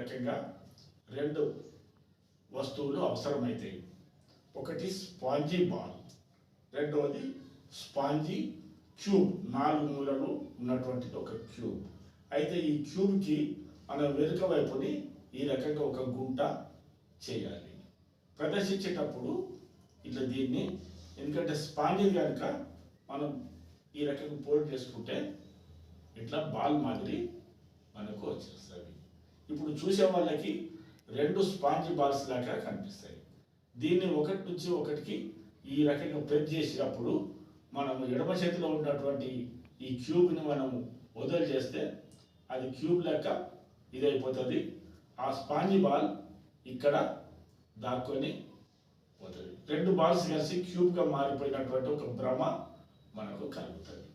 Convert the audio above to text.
రకంగా రెండు వస్తువులు అవసరమవుతాయి. ఒకటి స్పాంజీ బాల్, రెండవది స్పాంజీ క్యూబ్, 4 మూలలు ఉన్నటువంటిది ఒక క్యూబ్. అయితే ఈ క్యూబ్కి మనం వెనుక వైపుని ఈ రకంగా ఒక గుంట చేయాలి. ప్రదర్శించేటప్పుడు ఇట్లా దీన్ని, ఎందుకంటే స్పాంజీ కనుక మనం ఈ రకంగా ఫోల్డ్ చేసుకుంటే ఇట్లా బాల్ మాదిరి మనకు వచ్చేస్తుంది. ఇప్పుడు చూసే వాళ్ళకి 2 స్పాంజీ బాల్స్ లాగా కనిపిస్తాయి. దీన్ని ఒకటి నుంచి ఒకటికి ఈ రకంగా ప్రెస్ చేసినప్పుడు మనము ఎడమ చేతిలో ఉన్నటువంటి ఈ క్యూబ్ని మనం వదిలి చేస్తే అది క్యూబ్ లెక్క ఇదైపోతుంది. ఆ స్పాంజీ బాల్ ఇక్కడ దాక్కొని పోతుంది. 2 బాల్స్ కలిసి క్యూబ్గా మారిపోయినటువంటి ఒక భ్రమ మనకు కలుగుతుంది.